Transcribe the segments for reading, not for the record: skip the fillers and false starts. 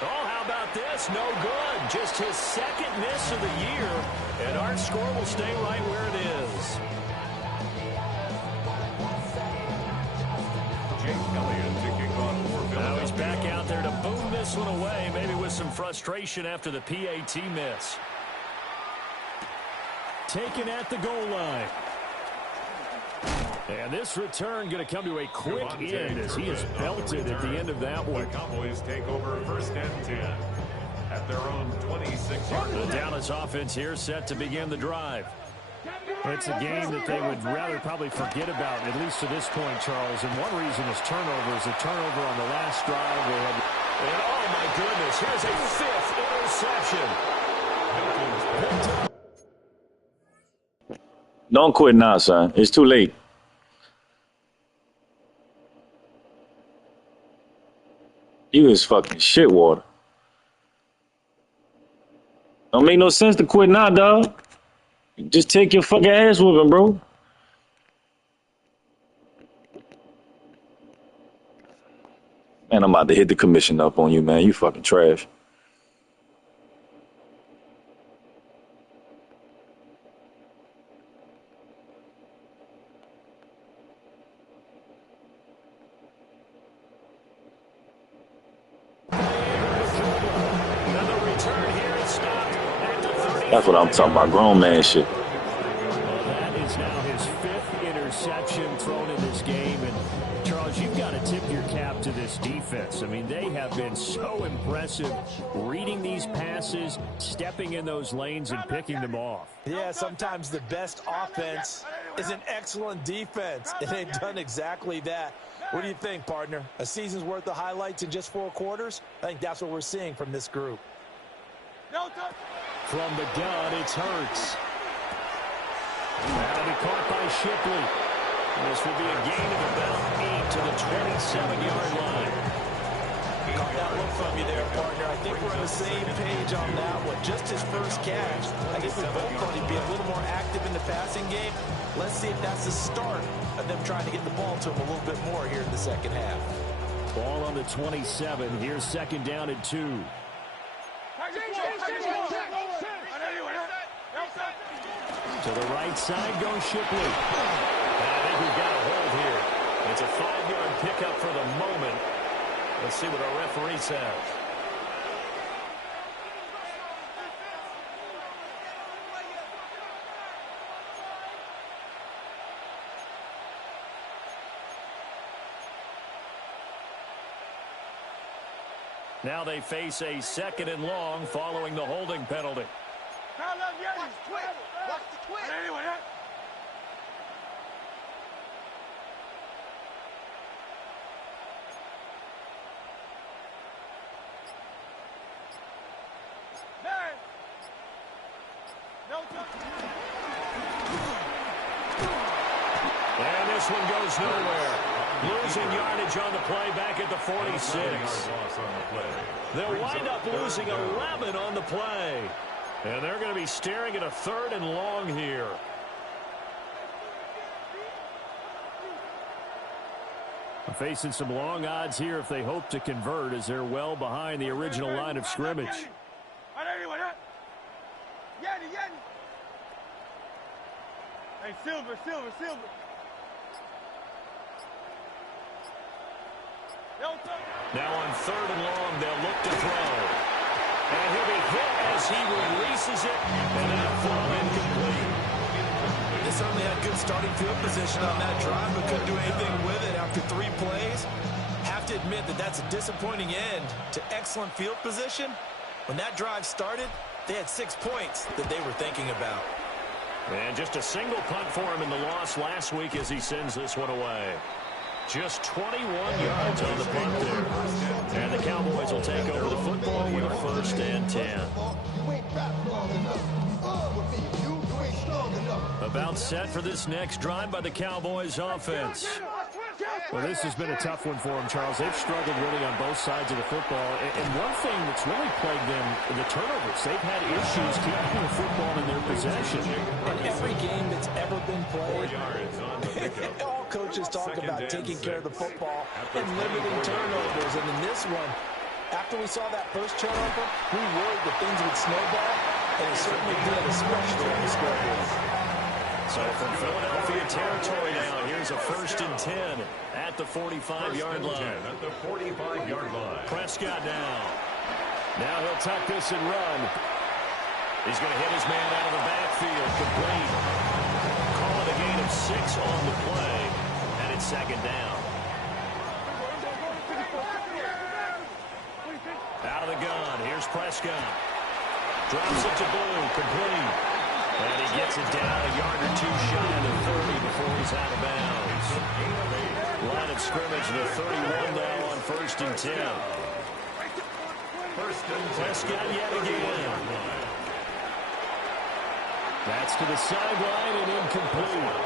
Oh, how about this? No good. Just his second miss of the year. And our score will stay right where it is. Now he's back out there to boom this one away, maybe with some frustration after the PAT miss. Taken at the goal line. And this return going to come to a quick end as he is belted at the end of that one. The Cowboys take over 1st and 10 at their own 26-yard line. The Dallas offense here set to begin the drive. It's a game that they would rather probably forget about, at least to this point, Charles. And one reason is turnovers. A turnover on the last drive. And oh, my goodness, here's a 5th interception. Don't quit now, son. It's too late. You is fucking shit water. Don't make no sense to quit now, dog. Just take your fucking ass whooping, bro. Man, I'm about to hit the commission up on you, man. You fucking trash. That's what I'm talking about, grown man shit. Well, that is now his 5th interception thrown in this game. And, Charles, you've got to tip your cap to this defense. I mean, they have been so impressive reading these passes, stepping in those lanes, and picking them off. Yeah, sometimes the best offense is an excellent defense, and they've done exactly that. What do you think, partner? A season's worth of highlights in just 4 quarters? I think that's what we're seeing from this group. From the gun, it's Hurts. That'll be caught by Shipley. This will be a gain of about 8 to the 27-yard line. Caught that look from you there, partner. I think we're on the same page on that one. Just his first catch. I guess we both thought he'd be a little more active in the passing game. Let's see if that's the start of them trying to get the ball to him a little bit more here in the second half. Ball on the 27. Here's 2nd down and 2. To the right side goes Shipley. And I think we've got a hold here. It's a 5-yard pickup for the moment. Let's see what our referee says. Now they face a 2nd and long following the holding penalty. Watch the twist. And this one goes nowhere. Losing yardage on the play back at the 46. They'll wind up losing 11 on the play. And they're going to be staring at a 3rd and long here. Facing some long odds here if they hope to convert, as they're well behind the original line of scrimmage. Hey, Silver. Now on 3rd and long, they'll look to throw. And he'll be hit as he releases it, and that throw incomplete. They certainly had good starting field position on that drive, but couldn't do anything with it after 3 plays. Have to admit that that's a disappointing end to excellent field position. When that drive started, they had 6 points that they were thinking about. And just a single punt for him in the loss last week as he sends this one away. Just 21 yards on the punt there. And the Cowboys will take over the football with a 1st and 10. About set for this next drive by the Cowboys offense. Well, this has been a tough one for them, Charles. They've struggled really on both sides of the football. And one thing that's really plagued them, the turnovers. They've had issues keeping the football in their possession. In every game that's ever been played, all coaches talk about taking care of the football and limiting turnovers. And in this one, After we saw that first turnover, we worried that things would snowball, and it certainly did, especially on the scoreboard. So from Philadelphia territory now, here's a 1st and 10 at the 45-yard line. At the 45-yard line. Prescott now. Now he'll tuck this and run. He's going to hit his man out of the backfield. Complete. Call it a gain of 6 on the play, and it's 2nd down. Out of the gun. Here's Prescott. Drops it to Blue. Complete. And he gets it down a yard or 2 shy of the 30 before he's out of bounds. Line of scrimmage, the 31 now on 1st and 10. Prescott yet again. That's to the sideline and incomplete.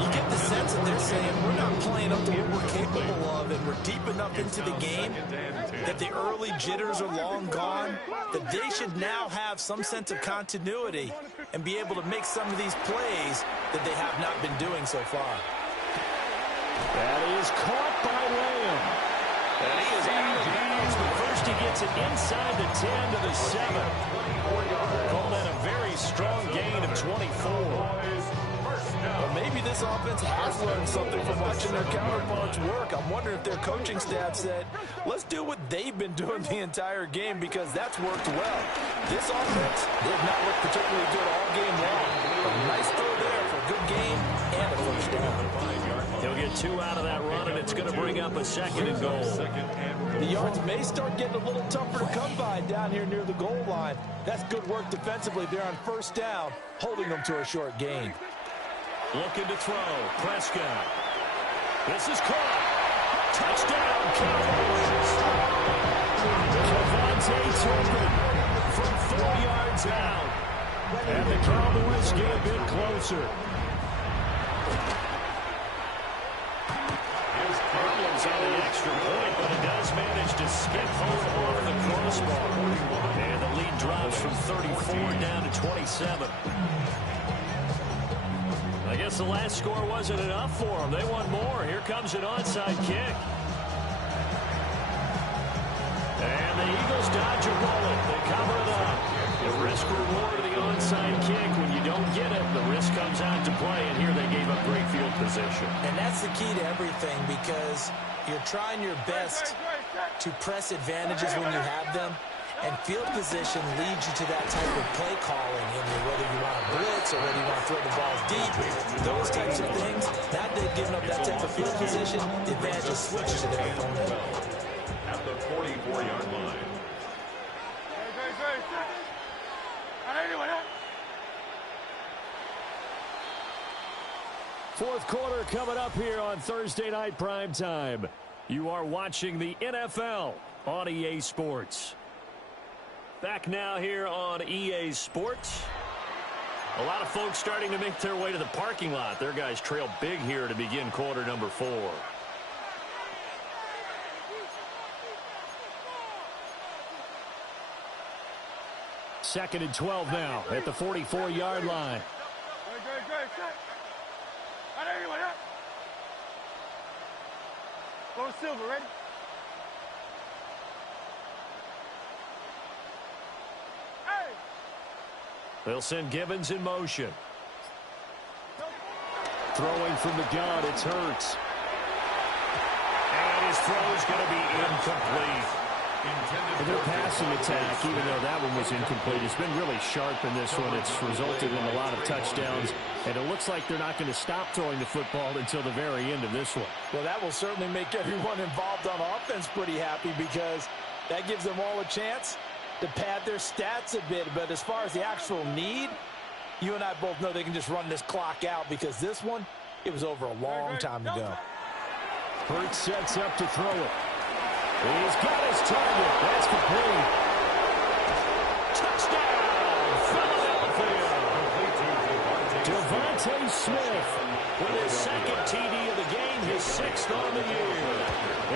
You get the sense that they're saying we're not playing up to what we're capable of, and we're deep enough into the game that the early jitters are long gone, that they should now have some sense of continuity and be able to make some of these plays that they have not been doing so far. That is caught by Lamb. And he is out of bounds, but first he gets it inside the 10 to the 7. Call that a very strong gain of 24. Well, maybe this offense has learned something from watching their counterparts work. I'm wondering if their coaching staff said, let's do what they've been doing the entire game, because that's worked well. This offense did not look particularly good all game long. A nice throw there for a good game and a 1st down. He'll get 2 out of that run, and it's going to bring up a 2nd and goal. The yards may start getting a little tougher to come by down here near the goal line. That's good work defensively there on 1st down, holding them to a short gain. Looking to throw. Prescott. This is caught. Touchdown, Cowboys. Devontae Turpin from 4 yards out. And the Cowboys get a bit closer. His problems on the extra point, but he does manage to skip home off the crossbar. And the lead drops from 34 down to 27. I guess the last score wasn't enough for them. They want more. Here comes an onside kick. And the Eagles dodge a bullet. They cover it up. The risk reward of the onside kick. When you don't get it, the risk comes out to play. And here they gave up great field position. And that's the key to everything, because you're trying your best to press advantages when you have them. And field position leads you to that type of play calling, whether you want to blitz or whether you want to throw the balls deep. Those types of things, now they've given up that type of field position, the advantage is switched to their opponent. At the 44-yard line. Fourth quarter coming up here on Thursday Night Primetime. You are watching the NFL on EA Sports. Back now here on EA Sports. A lot of folks starting to make their way to the parking lot. Their guys trail big here to begin quarter number 4. Second and 12 now at the 44-yard line. Go Silver, ready? They'll send Gibbons in motion. Throwing from the gun, it's Hurts. And his throw's going to be incomplete. Their passing attack, even though that one was incomplete, has been really sharp in this one. It's resulted in a lot of touchdowns, and it looks like they're not going to stop throwing the football until the very end of this one. Well, that will certainly make everyone involved on offense pretty happy, because that gives them all a chance to pad their stats a bit. But as far as the actual need, you and I both know they can just run this clock out, because this one, it was over a long time ago. Hurts sets up to throw it. He's got his target. That's complete. Touchdown, Philadelphia. Devontae Smith with his second TD of the game, his 6th on the year.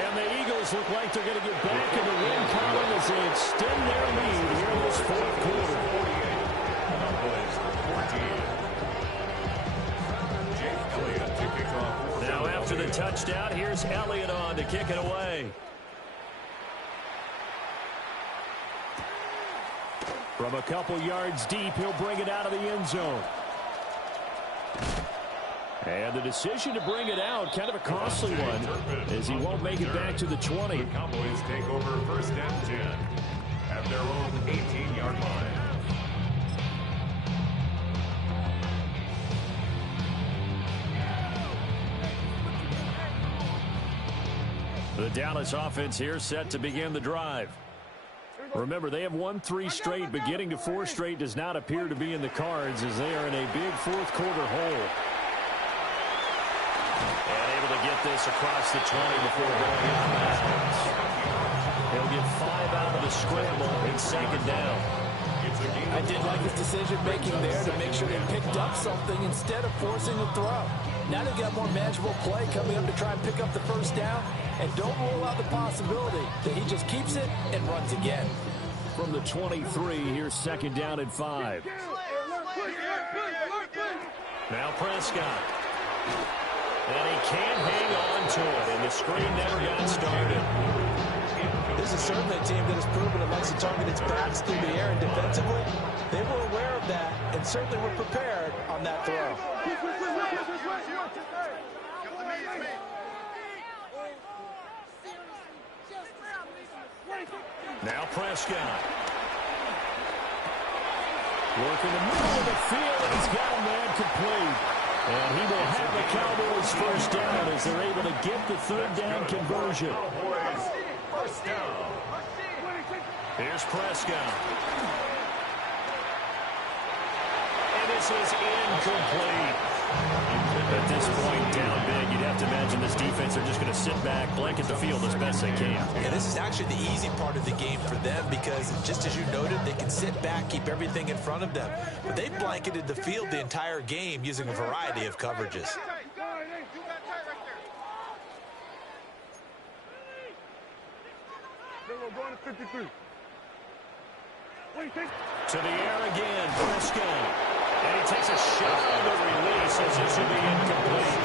And the Eagles look like they're going to get back in the win column as they extend their lead here in this fourth quarter. Now after the touchdown, here's Elliott on to kick it away. From a couple yards deep, he'll bring it out of the end zone. And the decision to bring it out, kind of a costly one, as he won't make it back to the 20. The Cowboys take over first and 10 at their own 18-yard line. The Dallas offense here set to begin the drive. Remember, they have won 3 straight, but getting to 4 straight does not appear to be in the cards as they are in a big fourth quarter hole. And able to get this across the 20 before going out of bounds. He'll get 5 out of the scramble in second down. I did like his decision-making there to make sure they picked up something instead of forcing a throw. Now they've got more manageable play coming up to try and pick up the first down, and don't rule out the possibility that he just keeps it and runs again. From the 23, here's second down and 5. Now Prescott. And he can't hang on to it, and the screen never got started. This is certainly a team that has proven it likes to target its backs through the air, and defensively, they were aware of that and certainly were prepared on that throw. Now Prescott. Working the middle of the field, and he's got a man complete. And he will have the Cowboys first down as they're able to get the third down conversion. First down. Here's Prescott. And this is incomplete. At this point, down big, you'd have to imagine this defense are just going to sit back, blanket the field as best they can. And this is actually the easy part of the game for them because, just as you noted, they can sit back, keep everything in front of them. But they've blanketed the field the entire game using a variety of coverages. To the air again, Prescott. And he takes a shot on the release as it should be incomplete.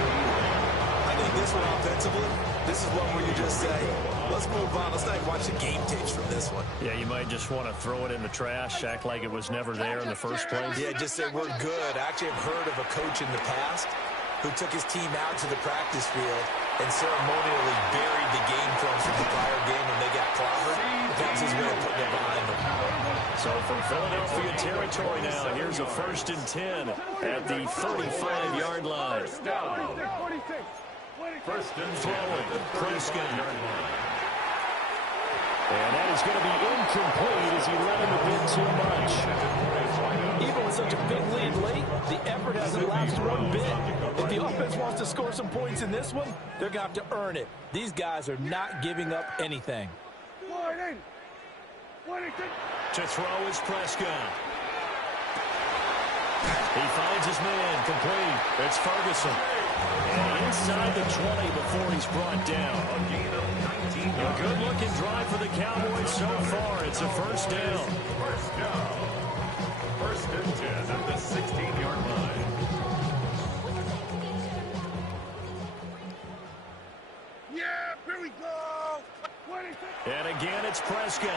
I think this one offensively, this is one where you just say, let's move on. Let's not watch the game tapes from this one. Yeah, you might just want to throw it in the trash, act like it was never there in the first place. Yeah, just say we're good. I actually have heard of a coach in the past who took his team out to the practice field and ceremonially buried the game films from the prior game when they got clobbered. That was his way of putting it behind them. So from Philadelphia territory now, here's a 1st and 10 at the 35-yard line. First and Throwing, Prescott. And that is going to be incomplete as he let him a bit too much. Even with such a big lead late, the effort hasn't lasted one bit. If the offense wants to score some points in this one, they're going to have to earn it. These guys are not giving up anything. To throw is Prescott. He finds his man, complete. It's Ferguson. And inside the 20 before he's brought down. A good-looking drive for the Cowboys so far. It's a first down. First down. First and 10 at the 16-yard line. Yeah, here we go. And again, it's Prescott.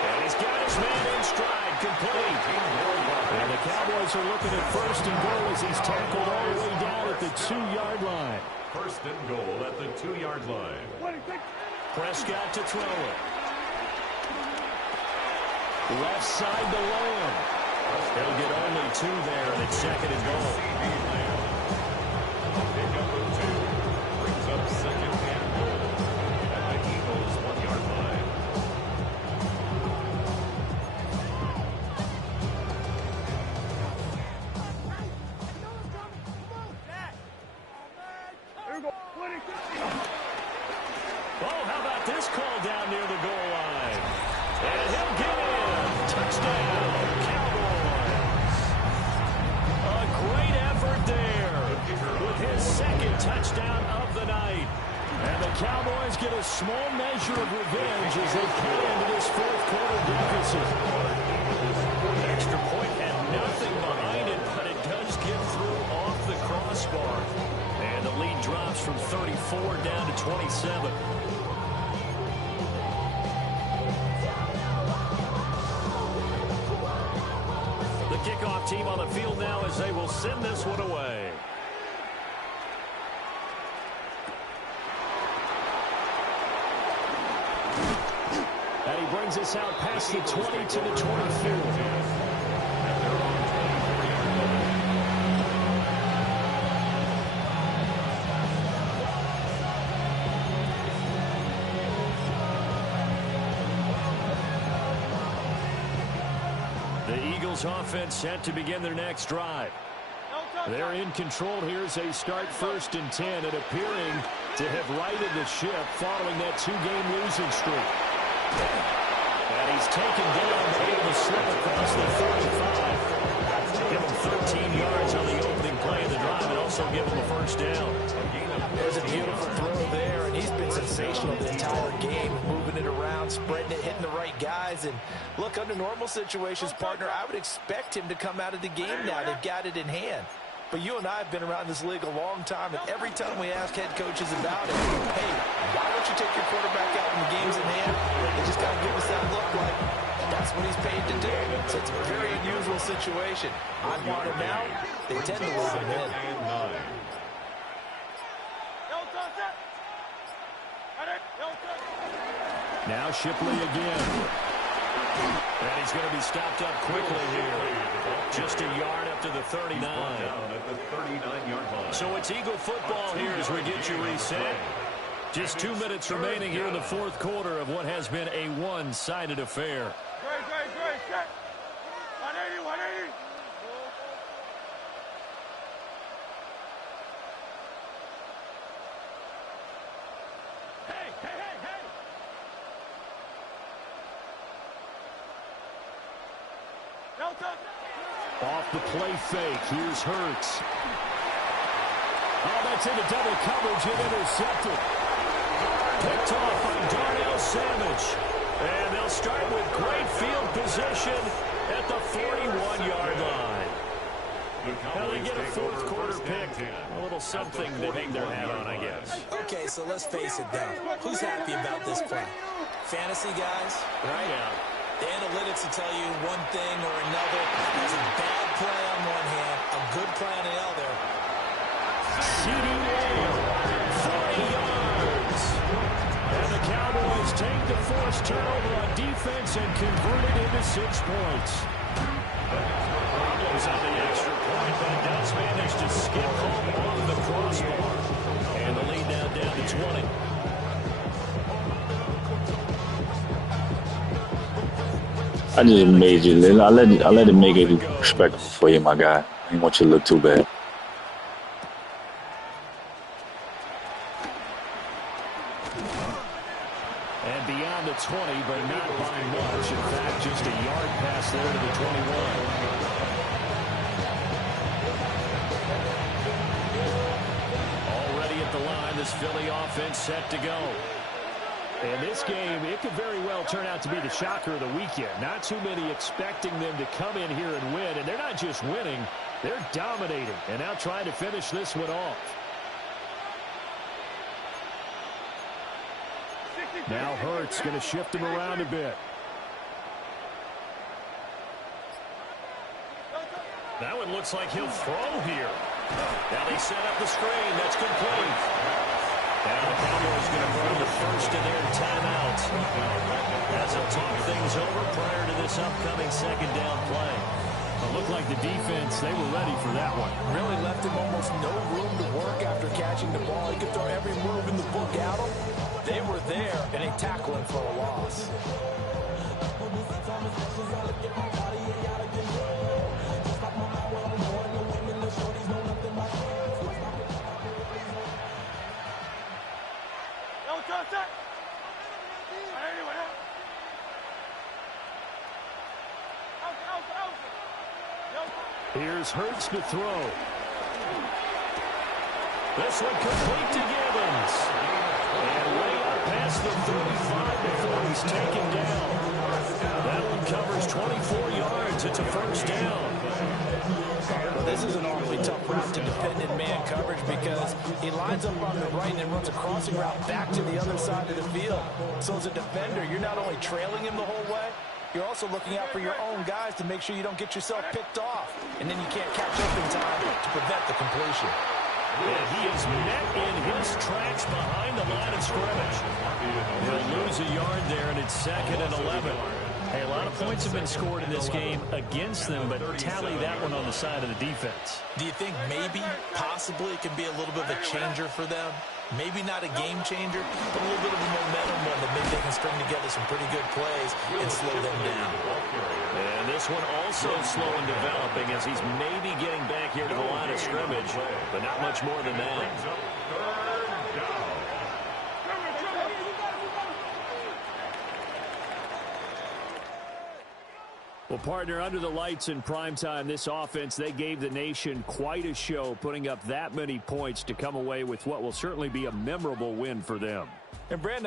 And he's got his man in stride, complete. And the Cowboys are looking at first and goal as he's tackled all the way down at the 2-yard line. First and goal at the 2-yard line. Prescott to throw it. Left side to Lamb. He'll get only 2 there, and it's second and goal. Pick up of 2. Brings up second and goal at the Eagles' 1-yard line. Oh, how about this call down near the goal line? And he'll get in. Touchdown, Cowboys. A great effort there with his second touchdown of the night. And the Cowboys get a small measure of revenge as they cut into this fourth quarter deficit. Extra point had nothing behind it, but it does get through off the crossbar. And the lead drops from 34 down to 27. team on the field now as they will send this one away. And he brings us out past the 20 to the 24. Offense set to begin their next drive. They're in control here as they start 1st and 10 and appearing to have righted the ship following that 2-game losing streak. And he's taken down, able to slip across the 35. Give him 13 yards on the opening play of the drive and also give him a first down. There's a beautiful throw there, and he's been sensational the entire game, moving it around, spreading it, hitting the right guys. And look, under normal situations, partner, I would expect him to come out of the game now. They've got it in hand. But you and I have been around this league a long time, and every time we ask head coaches about it, hey, why don't you take your quarterback out when the game's in hand? They just kind of give us that look like that's what he's paid to do. So it's a very unusual situation. I want him now. They tend to leave him in. Now Shipley again. And he's going to be stopped up quickly here. Just a yard up to the 39. So it's Eagle football here as we get you reset. Just 2 minutes remaining here in the 4th quarter of what has been a one-sided affair. Great. 180, 180. Off the play fake. Here's Hurts. Oh, that's into double coverage and intercepted. Picked off by Darnell Savage. And they'll start with great field position at the 41-yard line. Now they get a 4th quarter pick. A little something to hang their hat on, I guess. Okay, so let's face it, though. Who's happy about this play? Fantasy guys, right? Yeah. The analytics will tell you one thing or another. There's a bad play on one hand, a good play on the other. CeeDee Lamb, 40 yards. And the Cowboys take the forced turnover on defense and convert it into 6 points. Problems on the extra point, but it does manage to skip home off the crossbar. And the lead now down to 20. I just made you. I let it make it respectable for you, my guy. I didn't want you to look too bad. And beyond the 20, but not by much. In fact, just a yard pass there to the 21. Already at the line, this Philly offense set to go. And this game, it could very well turn out to be the shocker of the weekend. Not too many expecting them to come in here and win. And they're not just winning, they're dominating. And now trying to finish this one off. Now Hurts going to shift him around a bit. That one looks like he'll throw here. Now they set up the screen. That's complete. And the Cowboys going to burn the first of their timeouts as they'll talk things over prior to this upcoming 2nd down play. It looked like the defense, they were ready for that one. Really left him almost no room to work after catching the ball. He could throw every move in the book at him. They were there, and they tackled him for a loss. Here's Hurts to throw. This one complete to Gibbons. And way up past the 35 before he's taken down. That one covers 24 yards. It's a first down. This is an awfully tough route to defend in man coverage because he lines up on the right and then runs a crossing route back to the other side of the field. So as a defender, you're not only trailing him the whole way, you're also looking out for your own guys to make sure you don't get yourself picked off. And then you can't catch up in time to prevent the completion. And he is met in his tracks behind the line of scrimmage. He'll lose a yard there, and it's 2nd and 11. Hey, a lot of points have been scored in this game against them, but tally that one on the side of the defense. Do you think maybe, possibly, it can be a little bit of a changer for them? Maybe not a game changer, but a little bit of a momentum one that maybe they can string together some pretty good plays and slow them down. And this one also slow in developing as he's maybe getting back here to the line of scrimmage, but not much more than that. Well, partner, under the lights in primetime, this offense, they gave the nation quite a show, putting up that many points to come away with what will certainly be a memorable win for them. And Brandon,